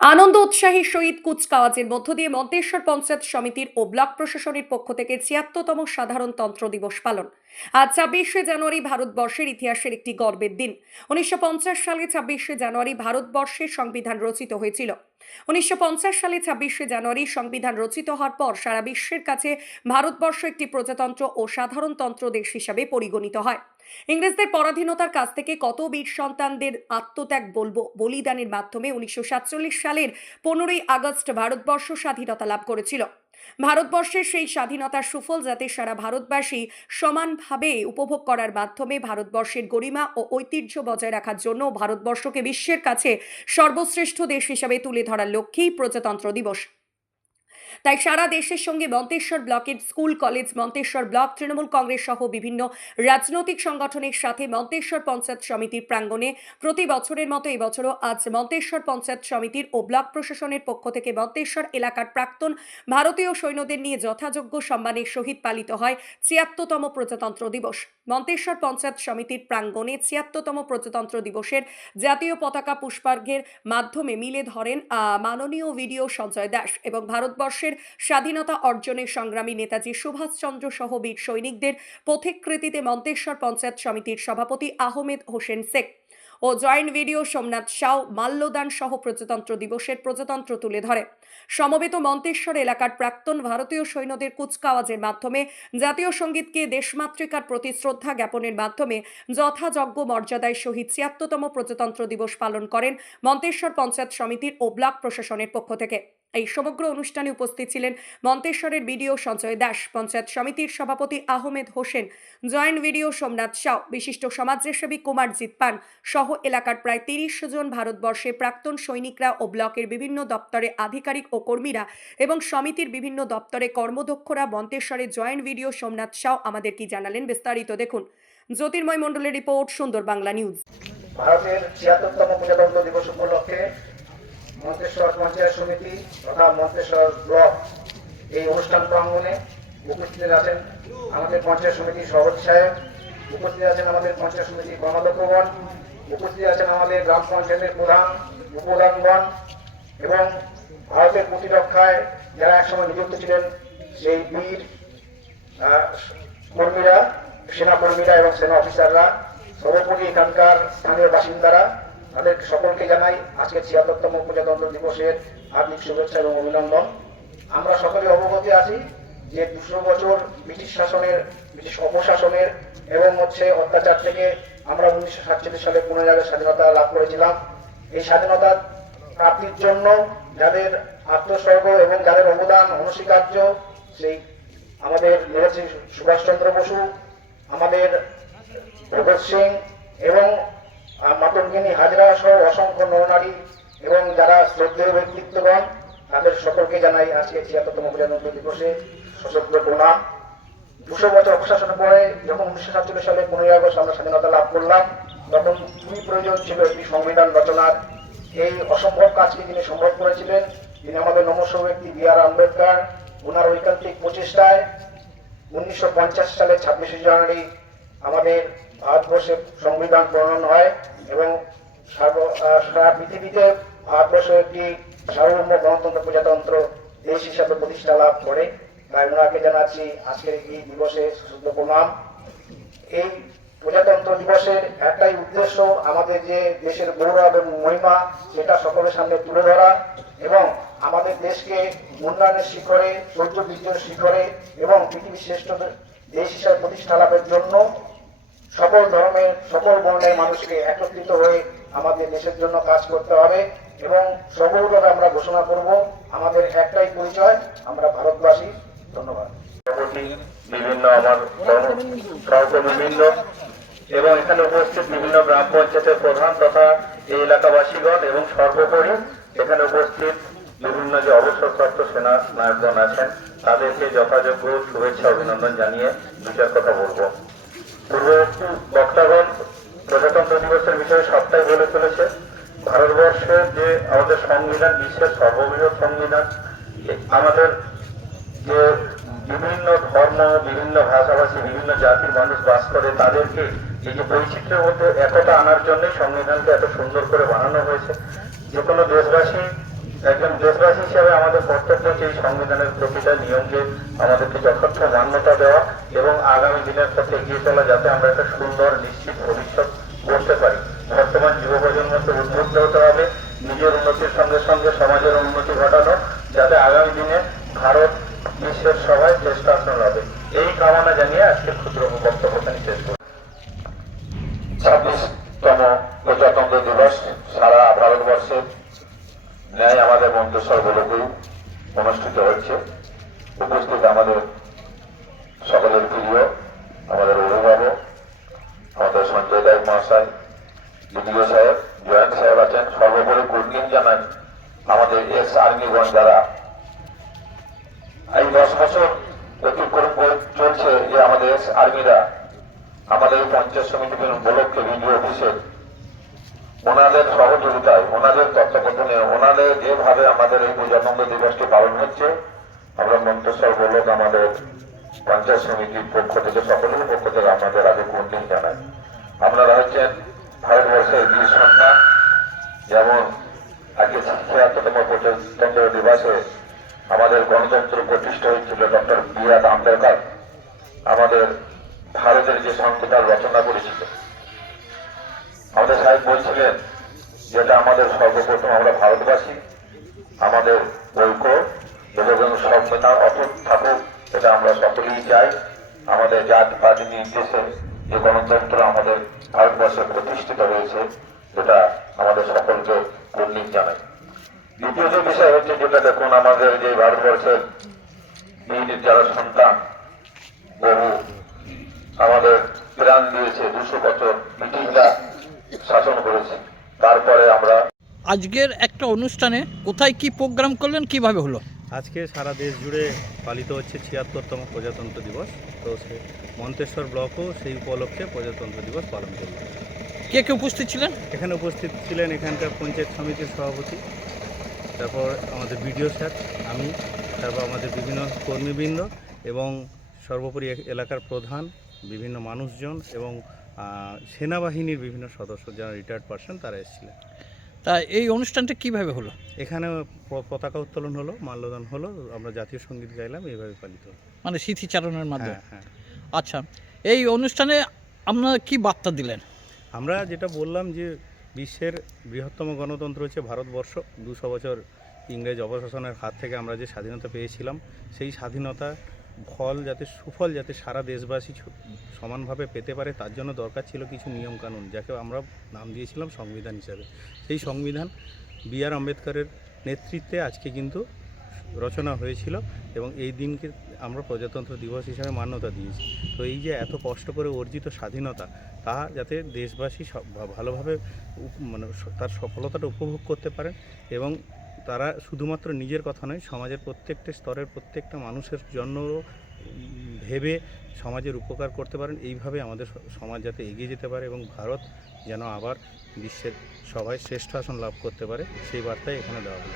আনন্দ উৎসাহী শহীদ কুচকাওয়াজের মধ্য দিয়ে মন্তেশ্বর পঞ্চায়েত সমিতির ও ব্লক প্রশাসনের পক্ষ থেকে ৭৬তম সাধারণতন্ত্র দিবস পালন। আজ ২৬শে জানুয়ারি ভারতবর্ষের ইতিহাসের একটি গর্বের দিন। ১৯৫০ সালে ২৬শে জানুয়ারি ভারতবর্ষের সংবিধান রচিত হয়েছিল। ১৯৫০ সালে ২৬শে জানুয়ারি সংবিধান রচিত হওয়ার পর সারা বিশ্বের কাছে ভারতবর্ষ একটি প্রজাতন্ত্র ও সাধারণতন্ত্র দেশ হিসাবে পরিগণিত হয়। ইংরেজদের পরাধীনতার কাছ থেকে কত বীর সন্তানদের আত্মত্যাগ বলিদানের মাধ্যমে ১৯৪৭ সালের ১৫ই আগস্ট ভারতবর্ষ স্বাধীনতা লাভ করেছিল। ভারতবর্ষের সেই স্বাধীনতার সুফল যাতে সারা ভারতবাসী সমানভাবে উপভোগ করার মাধ্যমে ভারতবর্ষের গরিমা ও ঐতিহ্য বজায় রাখার জন্য ভারতবর্ষকে বিশ্বের কাছে সর্বশ্রেষ্ঠ দেশ হিসাবে তুলে ধরার লক্ষ্যেই প্রজাতন্ত্র দিবস। তাই সারা দেশের সঙ্গে মন্তেশ্বর ব্লকের school college, Manteswar block Trinamool Congress সহ বিভিন্ন রাজনৈতিক সংগঠনের সাথে মন্তেশ্বর পঞ্চায়েত সমিতির প্রাঙ্গণে প্রতি বছরের মতো এবছরও আজ মন্তেশ্বর পঞ্চায়েত সমিতির ও ব্লক প্রশাসনের পক্ষ থেকে মন্তেশ্বর এলাকার প্রাক্তন ভারতীয় সৈন্যদের নিয়ে যথাযোগ্য সম্মানের সহিত পালিত হয় ৭৬তম প্রজাতন্ত্র দিবস। মন্তেশ্বর পঞ্চায়েত সমিতির প্রাঙ্গণে ৭৬তম প্রজাতন্ত্র দিবসের জাতীয় পতাকা পুষ্পার্ঘ্যের মাধ্যমে মিলে ধরেন মাননীয় ভিডিও সঞ্জয় দাস এবং ভারতবর্ষের স্বাধীনতা অর্জনের সংগ্রামী নেতাজি সুভাষচন্দ্র সহ বীর সৈনিকদের পথিকৃতিতে মন্তেশ্বর পঞ্চায়েত সমিতির সভাপতি আহমেদ হোসেন শেখ ও জয়েন্ট ভিডিও সোমনাথ সাউ মাল্যদান সহ প্রজাতন্ত্র দিবসের প্রজাতন্ত্র তুলে ধরে। সমবেত মন্তেশ্বর এলাকার প্রাক্তন ভারতীয় সৈন্যদের কুচকাওয়াজের মাধ্যমে জাতীয় সঙ্গীতকে দেশমাতৃকার প্রতি শ্রদ্ধা জ্ঞাপনের মাধ্যমে যথাযোগ্য মর্যাদায় সহিত ৭৬তম প্রজাতন্ত্র দিবস পালন করেন মন্তেশ্বর পঞ্চায়েত সমিতির ও ব্লক প্রশাসনের পক্ষ থেকে। এই সমগ্র অনুষ্ঠানে উপস্থিত ছিলেন মন্তেশ্বরের বিডিও সঞ্জয় দাস, পঞ্চায়েত সমিতির সভাপতি আহমেদ হোসেন, জয়েন্ট ভিডিও সোমনাথ সাউ, বিশিষ্ট সমাজসেবী কুমারজিৎ পান সহ এলাকার প্রায় ৩০ জন ভারতবর্ষের প্রাক্তন সৈনিকরা ও ব্লকের বিভিন্ন দপ্তরে আধিকারিক ও কর্মীরা এবং সমিতির বিভিন্ন দপ্তরে কর্মদক্ষরা। মন্তেশ্বরের জয়েন্ট ভিডিও সোমনাথ সাউ আমাদের কি জানালেন বিস্তারিত দেখুন। জ্যোতির্ময় মণ্ডলের রিপোর্ট, সুন্দর বাংলা নিউজ। ভারতের ৭৬তম প্রজাতন্ত্র দিবস উপলক্ষে মন্তেশ্বর পঞ্চায়েত সমিতি তথা মন্তেশ্বর ব্লক এই অনুষ্ঠান প্রাঙ্গণে উপস্থিত আছেন আমাদের পঞ্চায়েত সমিতির সভাপতি সাহেব, উপস্থিত আছেন আমাদের পঞ্চায়েত সমিতির কর্মাধ্যক্ষগণ, উপস্থিত আছেন আমাদের গ্রাম পঞ্চায়েতের প্রধান, উপপ্রধানগণ এবং ভারতের প্রতিরক্ষায় যারা একসময় নিযুক্ত ছিলেন সেই বীর কর্মীরা, সেনাকর্মীরা এবং সেনা অফিসাররা, সর্বোপরি এখানকার স্থানীয় বাসিন্দারা, তাদের সকলকে জানাই আজকে ৭৬তম প্রজাতন্ত্র দিবসের হার্দিক শুভেচ্ছা এবং অভিনন্দন। আমরা সকলে অবগত আছি যে ২০০ বছর ব্রিটিশ শাসনের, ব্রিটিশ অপশাসনের এবং অত্যাচার থেকে আমরা ১৯৪৭ সালে ১৫ই আগস্ট স্বাধীনতা লাভ করেছিলাম। এই স্বাধীনতা প্রাপ্তির জন্য যাদের আত্মস্বর্গ এবং যাদের অবদান অনস্বীকার্য, সেই আমাদের নেতাজি সুভাষচন্দ্র বসু, আমাদের ভগৎ সিং এবং মাতঙ্গিনী হাজরা সহ অসংখ্য নরনারী এবং যারা শ্রদ্ধেয় ব্যক্তিত্বগণ, তাদের সকলকে জানাই আজকে ৭৬তম প্রজাতন্ত্র দিবসে সশস্ত্র প্রণাম। ২০০ বছর অপশাসনের পরে যখন ১৯৪৭ সালে ১৫ই আগস্ট আমরা স্বাধীনতা লাভ করলাম, তখন খুবই প্রয়োজন ছিল একটি সংবিধান রচনার। এই অসম্ভব কাজকে তিনি সম্ভব করেছিলেন। তিনি আমাদের নমস্য ব্যক্তি বি.আর. আম্বেদকর, ওনার ঐকান্তিক প্রচেষ্টায় ১৯৫০ সালে ২৬শে জানুয়ারি আমাদের ভারতবর্ষে সংবিধান প্রণয়ন হয় এবং সারা পৃথিবীতে ভারতবর্ষ একটি সার্বভৌম গণতন্ত্র প্রজাতন্ত্র দেশ হিসাবে প্রতিষ্ঠা লাভ করে। তাই ওনাকে জানাচ্ছি আজকের এই দিবসে সশস্ত্র প্রণাম। এই প্রজাতন্ত্র দিবসের একটাই উদ্দেশ্য, আমাদের যে দেশের গৌরব এবং মহিমা সেটা সকলের সামনে তুলে ধরা এবং আমাদের দেশকে উন্নয়নের শিখরে, শৌর্য বীর্যের শিখরে এবং পৃথিবীর শ্রেষ্ঠ দেশ হিসাবে প্রতিষ্ঠা লাভের জন্য সকল ধর্মের, সকল বর্ণের মানুষকে একত্রিত হয়ে আমাদের দেশের জন্য কাজ করতে হবে এবং সগৌরবে আমরা ঘোষণা করব আমাদের একটাই পরিচয়, আমরা ভারতবাসী। ধন্যবাদ। বিভিন্ন আমার সহকর্মীবৃন্দ এবং এখানে উপস্থিত বিভিন্ন গ্রাম পঞ্চায়েতের প্রধান তথা এই এলাকাবাসীগণ এবং সর্বোপরি এখানে উপস্থিত বিভিন্ন যে অবসরপ্রাপ্ত সেনা নায়কগণ আছেন, তাদেরকে যথাযোগ্য শুভেচ্ছা অভিনন্দন জানিয়ে দুটার কথা বলবো। পূর্ববর্তী বক্তাগণ প্রজাতন্ত্র দিবসের বিষয়ে সবটাই বলে ফেলেছে। ভারতবর্ষের যে আমাদের সংবিধান বিশ্বের সর্ববৃহৎ সংবিধান, আমাদের যে বিভিন্ন ধর্ম, বিভিন্ন ভাষাভাষী, বিভিন্ন জাতির মানুষ বাস করে, তাদেরকে এই যে বৈচিত্র্যের মধ্যে একতা আনার জন্য সংবিধানকে এত সুন্দর করে বানানো হয়েছে। যে কোনো দেশবাসী একজন দেশবাসী হিসেবে আমাদের কর্তব্য হচ্ছে এই সংবিধানের প্রতিটা নিয়মকে আমাদেরকে যথার্থ মান্যতা দেওয়া এবং আগামী দিনের পথে এগিয়ে চলা, যাতে আমরা একটা সুন্দর নিশ্চিত ভবিষ্যৎ গড়তে পারি। বর্তমান যুব প্রজন্মকে উদ্বুদ্ধ হতে হবে নিজের উন্নতির সঙ্গে সঙ্গে সমাজের উন্নতি ঘটানো, যাতে আগামী দিনে ভারত বিশ্বের সবাই শ্রেষ্ঠ আসন হবে। এই কামনা জানিয়ে আজকে ক্ষুদ্র বক্তব্য শেষ করি। 26তম প্রজাতন্ত্র দিবস সারা ভারতবর্ষে ন্যায় আমাদের মন্তেশ্বর গোলকেই অনুষ্ঠিত হচ্ছে। উপস্থিত আমাদের সকলের প্রিয় আমাদের অভিভাবক, আমাদের সঞ্জয় দাস মহাশয়, বিডিও সাহেব, জয়েন্ট সাহেব আছেন। সর্বোপরি গুডনিং জানাই আমাদের এক্স আর্মিগণ, যারা এই 10 বছর অতিক্রম করে চলছে, যে আমাদের এক্স আর্মিরা আমাদের এই পঞ্চায়েত সমিতির উপলক্ষে বিডিও অফিসে ওনাদের সহযোগিতায়, ওনাদের তত্ত্বাবধানে, ওনাদের যেভাবে আমাদের এই প্রজাতন্ত্র দিবসটি পালন হচ্ছে, আমরা মন্তেশ্বর গোলক আমাদের পঞ্চায়েত সমিতির পক্ষ থেকে, সকলের পক্ষ থেকে আমাদের আগে গুণদিন জানাই। আপনারা হচ্ছেন ভারতবর্ষের বীর সন্তান। যেমন আজকে ৭৬তম প্রজাতন্ত্র দিবসে আমাদের গণতন্ত্র প্রতিষ্ঠা হয়েছিল ডক্টর বি.আর. আম্বেদকর আমাদের ভারতের যে সংবিধান রচনা করেছিল। আমাদের সাহেব বলছিলেন যেটা আমাদের সর্বপ্রথম আমরা ভারতবাসী, আমাদের ঐক্য এবং সংবিধান অটুট থাকুক, এটা আমরা সকলেই চাই। আমাদের জাতপাতি নির্দেশে যে গণতন্ত্র আমাদের ভারতবর্ষে প্রতিষ্ঠিত হয়েছে, যেটা আমাদের সকলকে গুণদিন জানাই। দ্বিতীয় যে বিষয় হচ্ছে, যেটা দেখুন আমাদের যে ভারতবর্ষের বীর যারা সন্তান বহু আমাদের প্রাণ দিয়েছে, 200 বছর ব্রিটিশরা শাসন করেছে, তারপরে আমরা আজকের একটা অনুষ্ঠানে কোথায় কি প্রোগ্রাম করলেন, কিভাবে হলো? আজকে সারা দেশ জুড়ে পালিত হচ্ছে ৭৬তম প্রজাতন্ত্র দিবস। তো সে মন্তেশ্বর ব্লকও সেই উপলক্ষে প্রজাতন্ত্র দিবস পালন করল। কে কে উপস্থিত ছিলেন? এখানে উপস্থিত ছিলেন এখানকার পঞ্চায়েত সমিতির সভাপতি, তারপর আমাদের বিডিও স্যার, আমি, তারপর আমাদের বিভিন্ন কর্মীবৃন্দ এবং সর্বোপরি এলাকার প্রধান, বিভিন্ন মানুষজন এবং সেনাবাহিনীর বিভিন্ন সদস্য যারা রিটায়ার্ড পারসন তারা এসেছিলেন। তা এই অনুষ্ঠানটা কিভাবে হলো? এখানে পতাকা উত্তোলন হলো, মাল্যদান হলো, আমরা জাতীয় সঙ্গীত গাইলাম, এইভাবে পালিত হলো। মানে স্মৃতিচারণের মাধ্যমে? হ্যাঁ। আচ্ছা, এই অনুষ্ঠানে আপনারা কি বার্তা দিলেন? আমরা যেটা বললাম যে বিশ্বের বৃহত্তম গণতন্ত্র হচ্ছে ভারতবর্ষ। 200 বছর ইংরেজ অপশাসনের হাত থেকে আমরা যে স্বাধীনতা পেয়েছিলাম, সেই স্বাধীনতা সুফল যাতে সারা দেশবাসী সমানভাবে পেতে পারে, তার জন্য দরকার ছিল কিছু নিয়মকানুন, যাকে আমরা নাম দিয়েছিলাম সংবিধান হিসাবে। সেই সংবিধান বি.আর. আম্বেদকরের নেতৃত্বে আজকে কিন্তু রচনা হয়েছিল এবং এই দিনকে আমরা প্রজাতন্ত্র দিবস হিসাবে মান্যতা দিয়েছি। তো এই যে এত কষ্ট করে অর্জিত স্বাধীনতা, তা যাতে দেশবাসী ভালোভাবে মানে তার সফলতাটা উপভোগ করতে পারেন এবং তারা শুধুমাত্র নিজের কথা নয়, সমাজের প্রত্যেকটা স্তরের প্রত্যেকটা মানুষের জন্য ভেবে সমাজের উপকার করতে পারেন। এইভাবে আমাদের সমাজ যাতে এগিয়ে যেতে পারে এবং ভারত যেন আবার বিশ্বের সবাই শ্রেষ্ঠ আসন লাভ করতে পারে, সেই বার্তাই এখানে দেওয়া হলো।